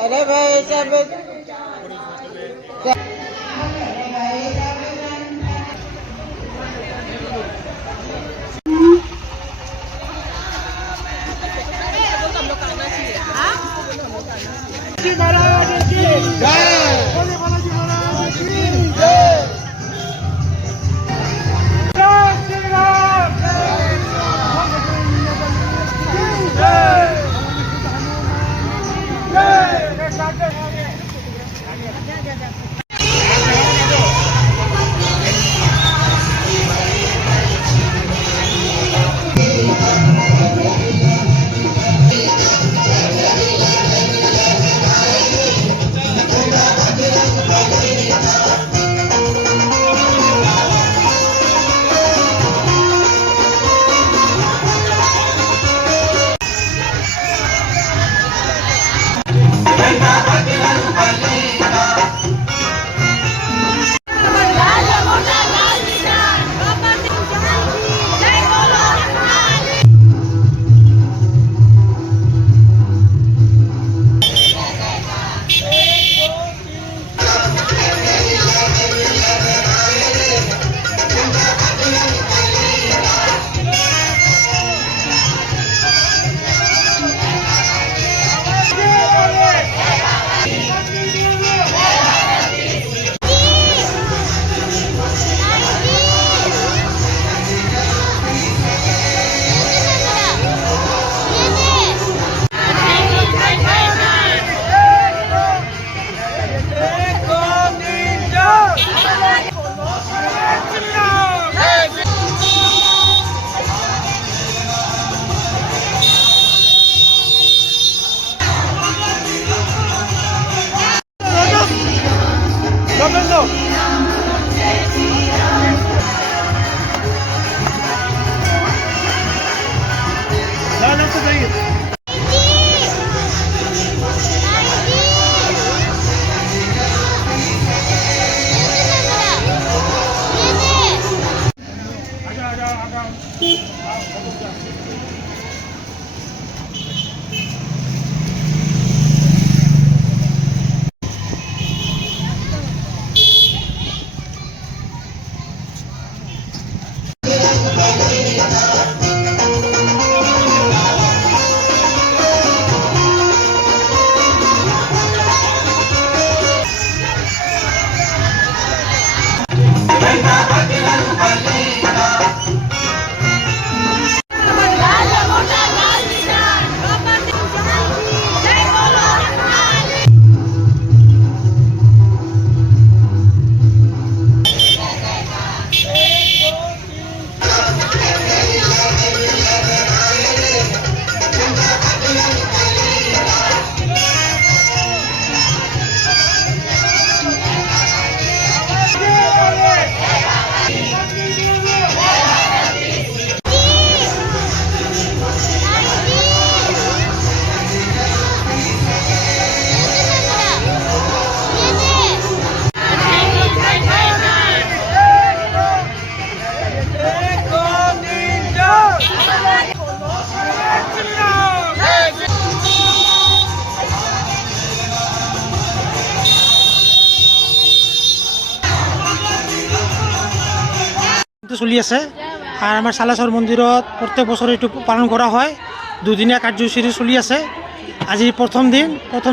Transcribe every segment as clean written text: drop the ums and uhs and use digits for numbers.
अरे भाई सब চলি আছে আর আমার সালাচর মন্দিরত প্রত্যেক বছর এটু পালন করা হয় দুদিনীয়া কার্যসূচী চলি আছে আজি প্রথম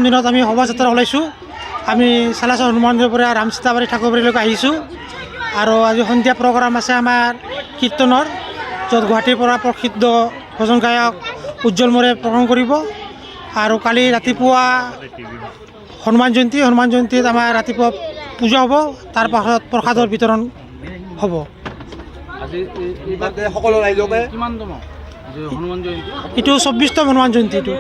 দিনত আমি শোভাযাত্রা ওলাইছোঁ আমি সালাচর হনুমন্দিৰৰ পৰা ৰামসীতাবাৰী ঠাকুৰবাৰীলৈকে আহিছোঁ আৰু আজি সন্ধিয়া প্ৰগ্ৰাম আছে আমাৰ কীৰ্তনৰ য'ত গুৱাহাটীৰ পৰা প্ৰসিদ্ধ ভজন গায়ক উজ্জ্বল মোৰে প্ৰগ্ৰাম কৰিব আৰু কালি ৰাতিপুৱা হনুমান জয়ন্তীত আমাৰ ৰাতিপুৱা পূজা হ'ব তাৰ পাছত প্ৰসাদৰ বিতৰণ হ'ব সকলো ৰাইজকে এইটো 24তম হনুমান জয়ন্তী এইটো